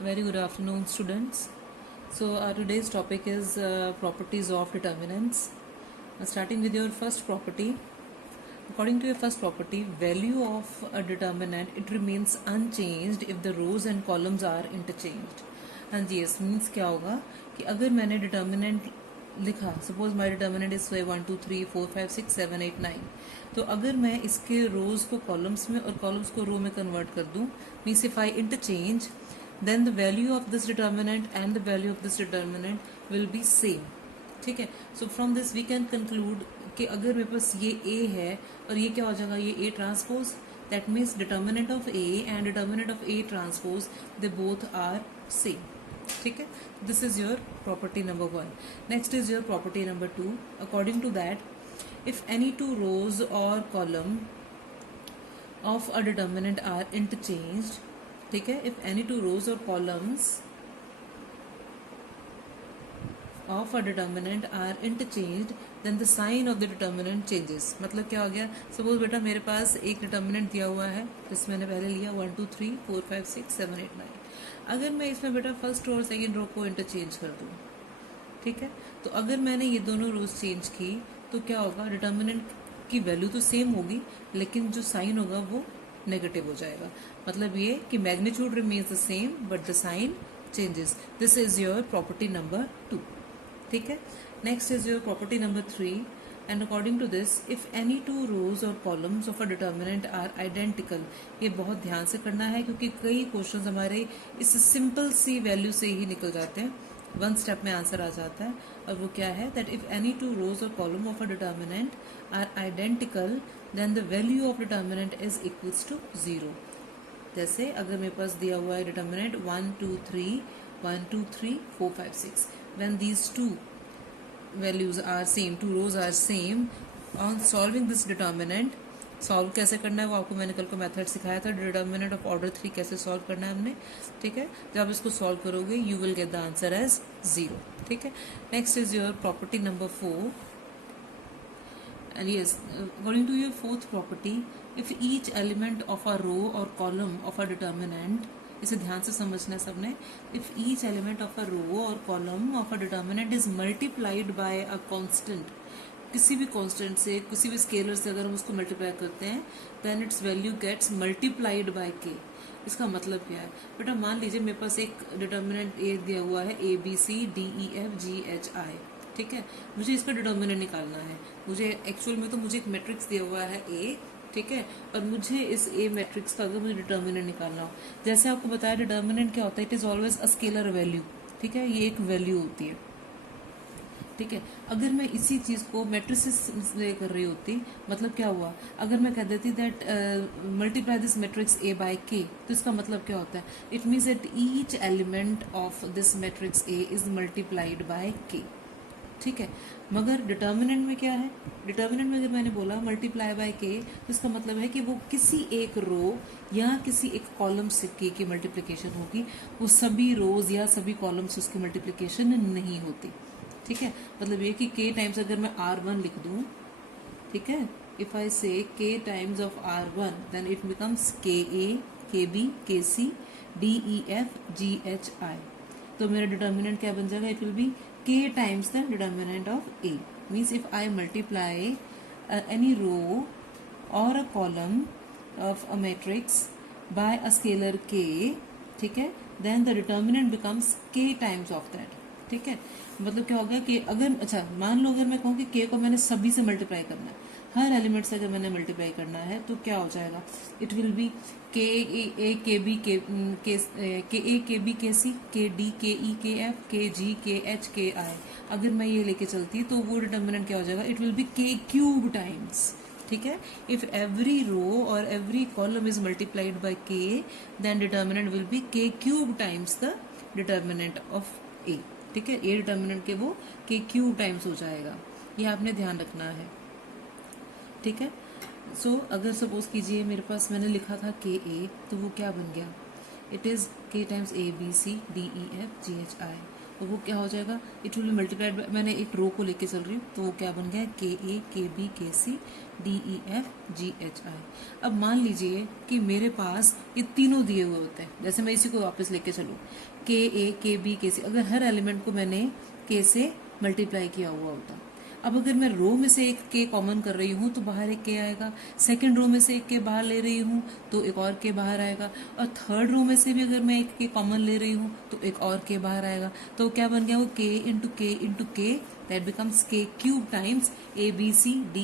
Very good afternoon, students. So, our today's topic is properties of determinants. Starting with your first property. According to your first property, value of a determinant it remains unchanged if the rows and columns are interchanged. And yes means क्या होगा कि अगर मैंने determinant लिखा, suppose my determinant is 1 2 3 4 5 6 7 8 9, तो अगर मैं इसके रोज को कॉलम्स में और कॉलम्स को रो में कन्वर्ट कर दूं, means if I interchange then the value of this determinant and the value of this determinant will be same. ठीक है. So from this we can conclude कि अगर मेरे पास ये A है और ये क्या हो जाएगा, ये A transpose, that means determinant of A and determinant of A transpose they both are same. ठीक है. This is your property number 1. Next is your property number 2. According to that, if any two rows or column of a determinant are interchanged, ठीक है, if any two rows or columns of a determinant are interchanged then the sign of the determinant changes. मतलब क्या हो गया, suppose बेटा मेरे पास एक determinant दिया हुआ है जिसमें मैंने पहले लिया 1 2 3 4 5 6 7 8 9. अगर मैं इसमें बेटा फर्स्ट रो और सेकेंड रो को इंटरचेंज कर दूँ, ठीक है, तो अगर मैंने ये दोनों रोज चेंज की तो क्या होगा, डिटर्मिनेंट की वैल्यू तो सेम होगी लेकिन जो साइन होगा वो नेगेटिव हो जाएगा. मतलब ये कि magnitude remains the same but the sign changes. This is your property number 2. ठीक है. Next is your property number 3. And according to this, if any two rows और columns of a determinant are identical, ये बहुत ध्यान से करना है क्योंकि कई क्वेश्चंस हमारे इस सिंपल सी वैल्यू से ही निकल जाते हैं, वन स्टेप में आंसर आ जाता है. और वो क्या है, that if any two rows और column of a determinant are identical then the value of determinant is equals to 0. जैसे अगर मेरे पास दिया हुआ है determinant 1 2 3 1 2 3 4 5 6, when these two values are same, two rows are same, on solving this determinant, solve कैसे करना है वो आपको मैंने कल को मेथड सिखाया था. डिटर्मिनेंट ऑफ ऑर्डर 3 कैसे सॉल्व करना है हमने, ठीक है. जब आप इसको सॉल्व करोगे you will get the answer as 0. ठीक है. Next is your property number 4. And yes, according to your fourth property, if each element of a row or column of a determinant, इसे ध्यान से समझना है सबने, if each element of a row or column of a determinant is multiplied by a constant, किसी भी constant से, किसी भी स्केलर से अगर हम उसको मल्टीप्लाई करते हैं then its value gets multiplied by K. इसका मतलब क्या है बेटा, मान लीजिए मेरे पास एक डिटर्मिनेंट ए दिया हुआ है ABCDEFGHI, ठीक है. मुझे इसका डिटर्मिनेंट निकालना है. मुझे एक्चुअल में तो मुझे एक मैट्रिक्स दिया हुआ है ए, ठीक है, और मुझे इस ए मैट्रिक्स का अगर मुझे डिटर्मिनेंट निकालना हो, जैसे आपको बताया डिटर्मिनेंट क्या होता है, it is always a scalar value. ठीक है, ये एक वैल्यू होती है. ठीक है. अगर मैं इसी चीज को मैट्रिसेस से कर रही होती, मतलब क्या हुआ, अगर मैं कह देती that multiply this matrix A by K, तो इसका मतलब क्या होता है, it means that each element of this matrix A is multiplied by K. ठीक है. मगर डिटर्मिनेंट में क्या है, डिटर्मिनेंट में अगर मैंने बोला मल्टीप्लाई बाय के, तो इसका मतलब है कि वो किसी एक रो या किसी एक कॉलम से के की मल्टीप्लिकेशन होगी, वो सभी रोज या सभी कॉलम से उसकी मल्टीप्लिकेशन नहीं होती. ठीक है. मतलब ये कि के टाइम्स अगर मैं R1 लिख दूं, ठीक है, if I say K times of R1 then it becomes KA KB KC DEFGHI. तो मेरा डिटर्मिनेंट क्या बन जाएगा, it will be k times the determinant of A. Means if I multiply any row or a column of a matrix by a scalar k, ठीक है, then the determinant becomes k times of that. ठीक है. मतलब क्या हो गया कि अगर, अच्छा मान लो अगर मैं कहूँ कि k को मैंने सभी से मल्टीप्लाई करना है, हर एलिमेंट से अगर मैंने मल्टीप्लाई करना है तो क्या हो जाएगा, it will B KA KB KA KB KC KD KE KF KG KH KI. अगर मैं ये लेके चलती तो वो डिटर्मिनेंट क्या हो जाएगा, it will be K cube times. ठीक है. इफ एवरी रो और every column is multiplied by K then determinant will be K cube times the determinant of A. ठीक है. ए डिटर्मिनेंट के वो K क्यूब टाइम्स हो जाएगा. ये आपने ध्यान रखना है. ठीक है. सो अगर सपोज कीजिए मेरे पास मैंने लिखा था KA, तो वो क्या बन गया, it is K times ABCDEFGHI. तो वो क्या हो जाएगा, इट विल बी मल्टीप्लाइड, मैंने एक रो को लेके चल रही हूँ तो वो क्या बन गया, KA KB KC DEFGHI। अब मान लीजिए कि मेरे पास ये तीनों दिए हुए होते हैं, जैसे मैं इसी को वापस लेके चलूँ, KA KB KC, अगर हर एलिमेंट को मैंने K से मल्टीप्लाई किया हुआ होता। अब अगर मैं रो में से एक K कॉमन कर रही हूँ तो बाहर एक K आएगा, सेकंड रो में से एक K बाहर ले रही हूँ तो एक और K बाहर आएगा, और थर्ड रो में से भी अगर मैं एक K कॉमन ले रही हूँ तो एक और K बाहर आएगा। तो क्या बन गया वो K into K into K, that becomes K cube times ABCD।